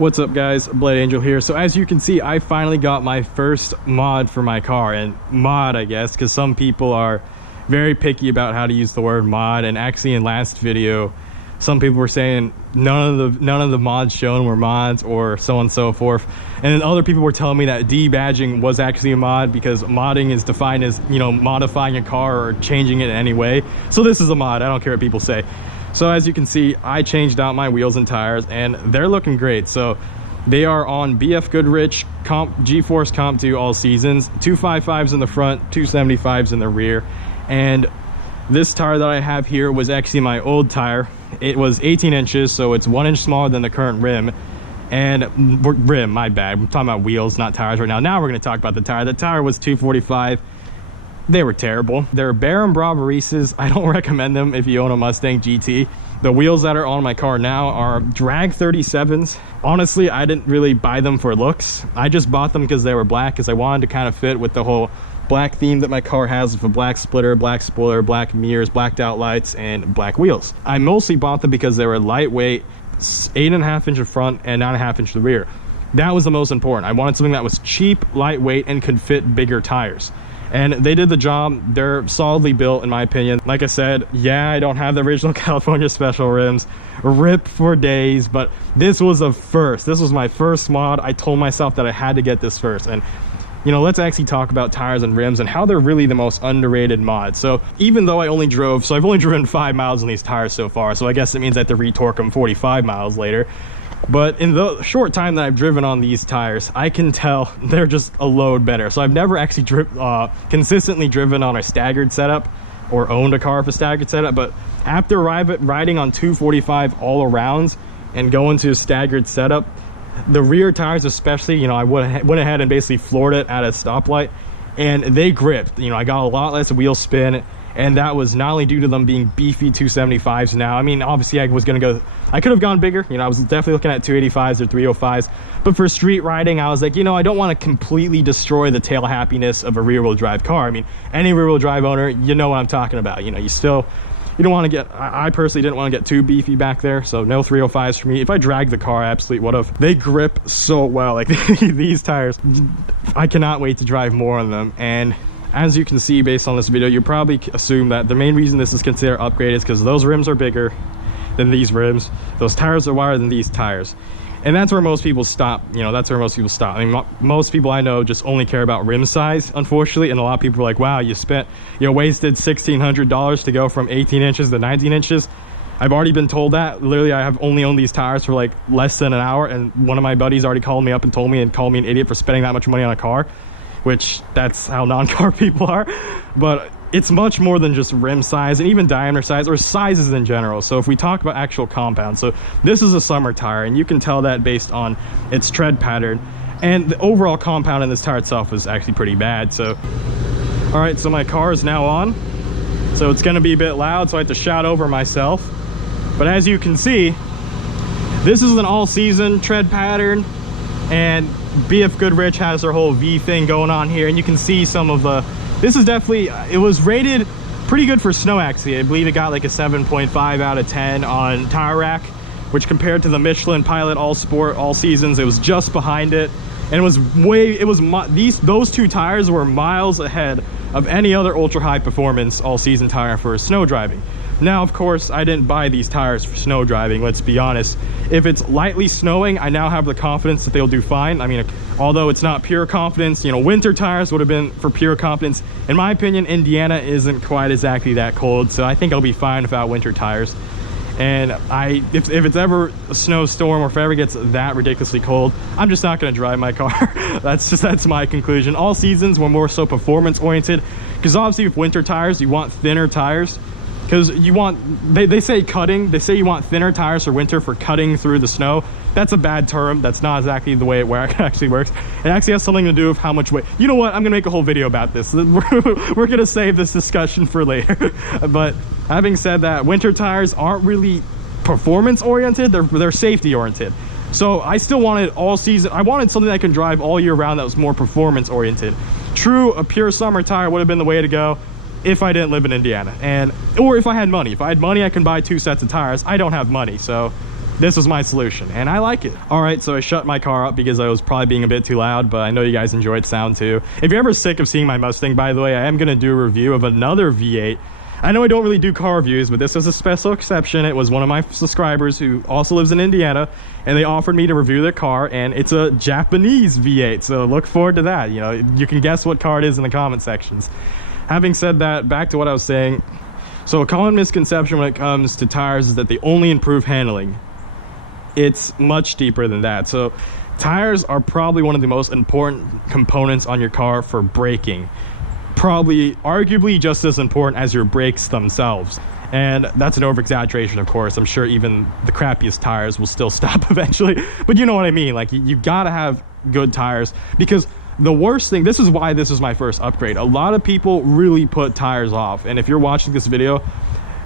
What's up guys, Blade Angel here. So as you can see, I finally got my first mod for my car. And mod, I guess, because some people are very picky about how to use the word mod. And actually in last video, some people were saying none of the mods shown were mods or so on and so forth. And then other people were telling me that debadging was actually a mod, because modding is defined as, you know, modifying a car or changing it in any way. So this is a mod, I don't care what people say. So as you can see, I changed out my wheels and tires and they're looking great. So they are on BF Goodrich G-Force Comp 2 all seasons, 255s in the front, 275s in the rear. And this tire that I have here was actually my old tire. It was 18 inches, so it's 1 inch smaller than the current rim. And rim, my bad, I'm talking about wheels, not tires right now. Now we're going to talk about the tire. The tire was 245. They were terrible. They're Baron Brava Reese's. I don't recommend them if you own a Mustang GT. The wheels that are on my car now are drag 37s. Honestly, I didn't really buy them for looks. I just bought them because they were black, because I wanted to kind of fit with the whole black theme that my car has, with a black splitter, black spoiler, black mirrors, blacked out lights, and black wheels. I mostly bought them because they were lightweight, 8.5 inch in front and 9.5 inch in the rear. That was the most important. I wanted something that was cheap, lightweight, and could fit bigger tires. And they did the job. They're solidly built, in my opinion. Like I said, yeah, I don't have the original California Special rims. Rip for days, but this was a first. This was my first mod. I told myself that I had to get this first. And you know, let's actually talk about tires and rims and how they're really the most underrated mod. So even though I've only driven 5 miles on these tires so far, so I guess it means I have to retorque them 45 miles later. But in the short time that I've driven on these tires, I can tell they're just a load better. So I've never actually consistently driven on a staggered setup or owned a car with a staggered setup. But after riding on 245 all arounds and going to a staggered setup, the rear tires especially, you know, I went ahead and basically floored it at a stoplight and they gripped. You know, I got a lot less wheel spin. And that was not only due to them being beefy 275s now. I mean, obviously I could have gone bigger. You know, I was definitely looking at 285s or 305s. But for street riding, I was like, you know, I don't want to completely destroy the tail happiness of a rear wheel drive car. I mean, any rear wheel drive owner, you know what I'm talking about. You know, you don't want to get, I personally didn't want to get too beefy back there. So no 305s for me. If I drag the car, I absolutely would have. They grip so well. Like these tires, I cannot wait to drive more on them. And as you can see based on this video, you probably assume that the main reason this is considered upgraded is because those rims are bigger than these rims, those tires are wider than these tires. And that's where most people stop. You know, that's where most people stop. I mean, most people I know just only care about rim size, unfortunately. And a lot of people are like, wow, you wasted $1,600 to go from 18 inches to 19 inches. I've already been told that. Literally, I have only owned these tires for like less than an hour. And one of my buddies already called me up and called me an idiot for spending that much money on a car, which that's how non-car people are. But it's much more than just rim size and even diameter size or sizes in general. So if we talk about actual compound, so this is a summer tire and you can tell that based on its tread pattern, and the overall compound in this tire itself is actually pretty bad. So all right, so my car is now on, so it's going to be a bit loud, so I have to shout over myself. But as you can see, this is an all-season tread pattern, and BF Goodrich has their whole V thing going on here, and you can see some of the, this is definitely, it was rated pretty good for snow actually. I believe it got like a 7.5 out of 10 on Tire Rack, which compared to the Michelin Pilot All Sport All Seasons, it was just behind it. And those two tires were miles ahead of any other ultra high performance all season tire for snow driving. Now, of course, I didn't buy these tires for snow driving, let's be honest. If it's lightly snowing, I now have the confidence that they'll do fine. I mean, although it's not pure confidence, you know, winter tires would have been for pure confidence. In my opinion, Indiana isn't quite exactly that cold, so I think I'll be fine without winter tires. And if it's ever a snowstorm or if it ever gets that ridiculously cold, I'm just not going to drive my car. That's my conclusion. All seasons were more so performance oriented, because obviously with winter tires, you want thinner tires. Because you want, they say you want thinner tires for winter for cutting through the snow. That's a bad term. That's not exactly the way it actually works. It actually has something to do with how much weight. You know what? I'm gonna make a whole video about this. We're gonna save this discussion for later. But having said that, winter tires aren't really performance oriented. They're safety oriented. So I still wanted all season. I wanted something that I can drive all year round that was more performance oriented. True, a pure summer tire would have been the way to go if I didn't live in Indiana, or if I had money. If I had money, I can buy 2 sets of tires. I don't have money, so this was my solution, and I like it. All right, so I shut my car up because I was probably being a bit too loud, but I know you guys enjoyed sound too. If you're ever sick of seeing my Mustang, by the way, I am going to do a review of another V8. I know I don't really do car reviews, but this is a special exception. It was one of my subscribers who also lives in Indiana, and they offered me to review their car, and it's a Japanese V8, so look forward to that. You know, you can guess what car it is in the comment sections. Having said that, back to what I was saying. So a common misconception when it comes to tires is that they only improve handling. It's much deeper than that. So tires are probably one of the most important components on your car for braking. Probably arguably just as important as your brakes themselves. And that's an over-exaggeration, of course. I'm sure even the crappiest tires will still stop eventually, but you know what I mean. Like, you gotta have good tires, because the worst thing, this is why this is my first upgrade. A lot of people really put tires off, and if you're watching this video,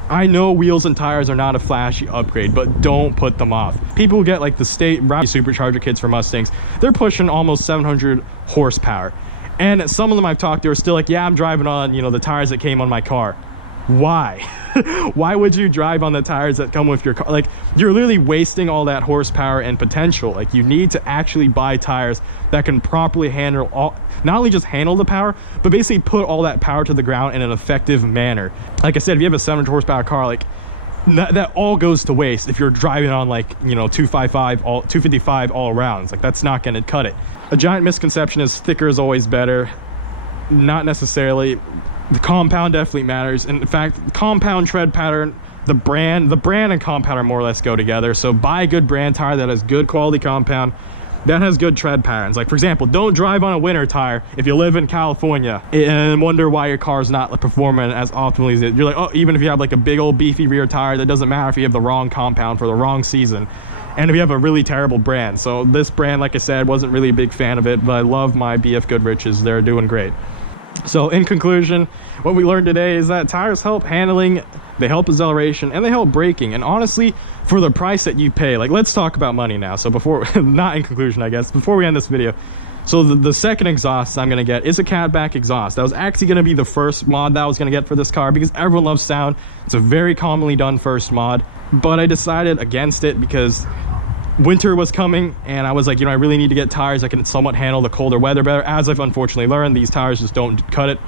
I know wheels and tires are not a flashy upgrade, but don't put them off. People who get like the state supercharger kits for Mustangs, they're pushing almost 700 horsepower. And some of them I've talked to are still like, yeah, I'm driving on, you know, the tires that came on my car. Why? Why would you drive on the tires that come with your car? Like, you're literally wasting all that horsepower and potential. Like, you need to actually buy tires that can properly handle all, not only just handle the power, but basically put all that power to the ground in an effective manner. Like I said, if you have a 700 horsepower car, like, that all goes to waste if you're driving on, like, you know, 255 all arounds. Like, that's not going to cut it. A giant misconception is thicker is always better. Not necessarily. The compound definitely matters. And in fact, compound tread pattern, the brand and compound are more or less go together. So buy a good brand tire that has good quality compound, that has good tread patterns. Like, for example, don't drive on a winter tire if you live in California and wonder why your car's not like performing as optimally as it. You're like, oh, even if you have like a big old beefy rear tire, that doesn't matter if you have the wrong compound for the wrong season, and if you have a really terrible brand. So this brand, like I said, wasn't really a big fan of it, but I love my BF Goodriches. They're doing great. So in conclusion, what we learned today is that tires help handling, they help acceleration, and they help braking. And honestly, for the price that you pay, like, let's talk about money now. So before, not in conclusion, I guess, before we end this video. So the second exhaust I'm going to get is a catback exhaust. That was actually going to be the first mod that I was going to get for this car because everyone loves sound. It's a very commonly done first mod, but I decided against it because winter was coming, and I was like, you know, I really need to get tires that can somewhat handle the colder weather better. As I've unfortunately learned, these tires just don't cut it.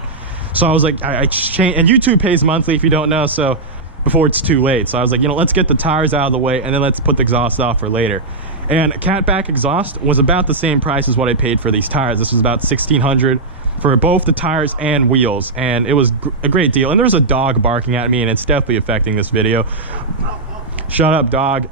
So I was like, I changed, and YouTube pays monthly if you don't know, so before it's too late. So I was like, you know, let's get the tires out of the way, and then let's put the exhaust off for later. And catback exhaust was about the same price as what I paid for these tires. This was about $1,600 for both the tires and wheels, and it was a great deal. And there's a dog barking at me, and it's definitely affecting this video. Shut up, dog.